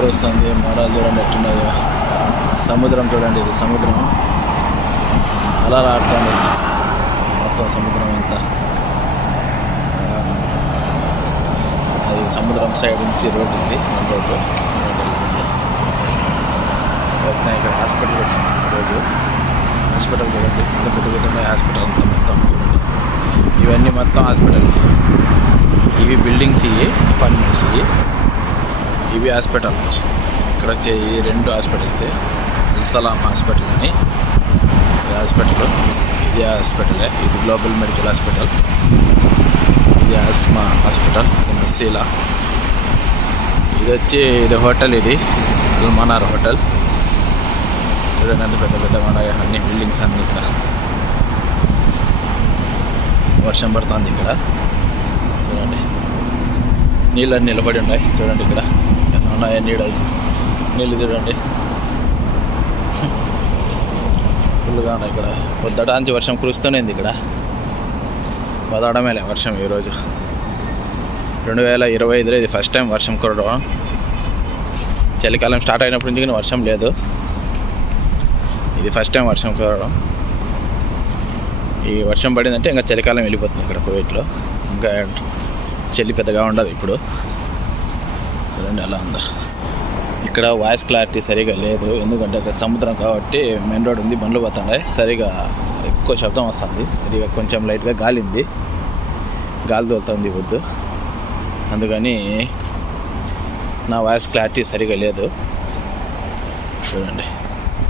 వస్తుంది. మోడాలు చూడండి ఎట్టున్నాయో. సముద్రం చూడండి, ఇది సముద్రం అలా ఆడుతుంది మొత్తం సముద్రం అంతా. అది సముద్రం సైడ్ నుంచి రోడ్డు ఉంది, రోడ్డు ఇక్కడ హాస్పిటల్ రోడ్డు. హాస్పిటల్ చూడండి, పెద్ద పెద్ద హాస్పిటల్ అంతా మొత్తం చూడండి. ఇవన్నీ మొత్తం హాస్పిటల్స్, ఇవి బిల్డింగ్స్, ఇవి అపార్ట్మెంట్స్, ఇవి హాస్పిటల్. ఇక్కడ వచ్చే ఈ రెండు హాస్పిటల్సే. అల్సలాం హాస్పిటల్ అని హాస్పిటల్, ఇది హాస్పిటలే. ఇది గ్లోబల్ మెడికల్ హాస్పిటల్, ఇది ఆస్మా హాస్పిటల్, ఇది మసీలా. ఇది వచ్చి ఇది హోటల్, ఇది అల్మనార్ హోటల్. చూడండి అంత పెద్ద పెద్దగా ఉన్నాయి అన్ని బిల్డింగ్స్ అన్నీ. ఇక్కడ వర్షం పడుతుంది. ఇక్కడ చూడండి నీళ్ళని నిలబడి ఉన్నాయి. చూడండి ఇక్కడ ఎలా ఉన్నాయో నీళ్ళు చూడండి, ఫుల్గా ఉన్నాయి. ఇక్కడ పొద్దుటాంచి వర్షం కురుస్తూనే ఉంది. ఇక్కడ పదవడమేలే వర్షం. ఈరోజు 2025లో ఇది ఫస్ట్ టైం వర్షం కురవడం. చలికాలం స్టార్ట్ అయినప్పటి నుంచి కానీ వర్షం లేదు, ఇది ఫస్ట్ టైం వర్షం కురవడం. ఈ వర్షం పడిందంటే ఇంకా చలికాలం వెళ్ళిపోతుంది ఇక్కడ కువైట్లో. ఇంకా చలి పెద్దగా ఉండదు ఇప్పుడు. చూడండి అలా ఉందా. ఇక్కడ వాయిస్ క్లారిటీ సరిగా లేదు, ఎందుకంటే అక్కడ సముద్రం కాబట్టి మెయిన్ రోడ్ ఉంది, బండ్లు పోతున్నాయి, సరిగా ఎక్కువ శబ్దం వస్తుంది. ఇది కొంచెం లైట్గా గాలి తోలుతుంది వద్దు, అందుకని నా వాయిస్ క్లారిటీ సరిగా లేదు. చూడండి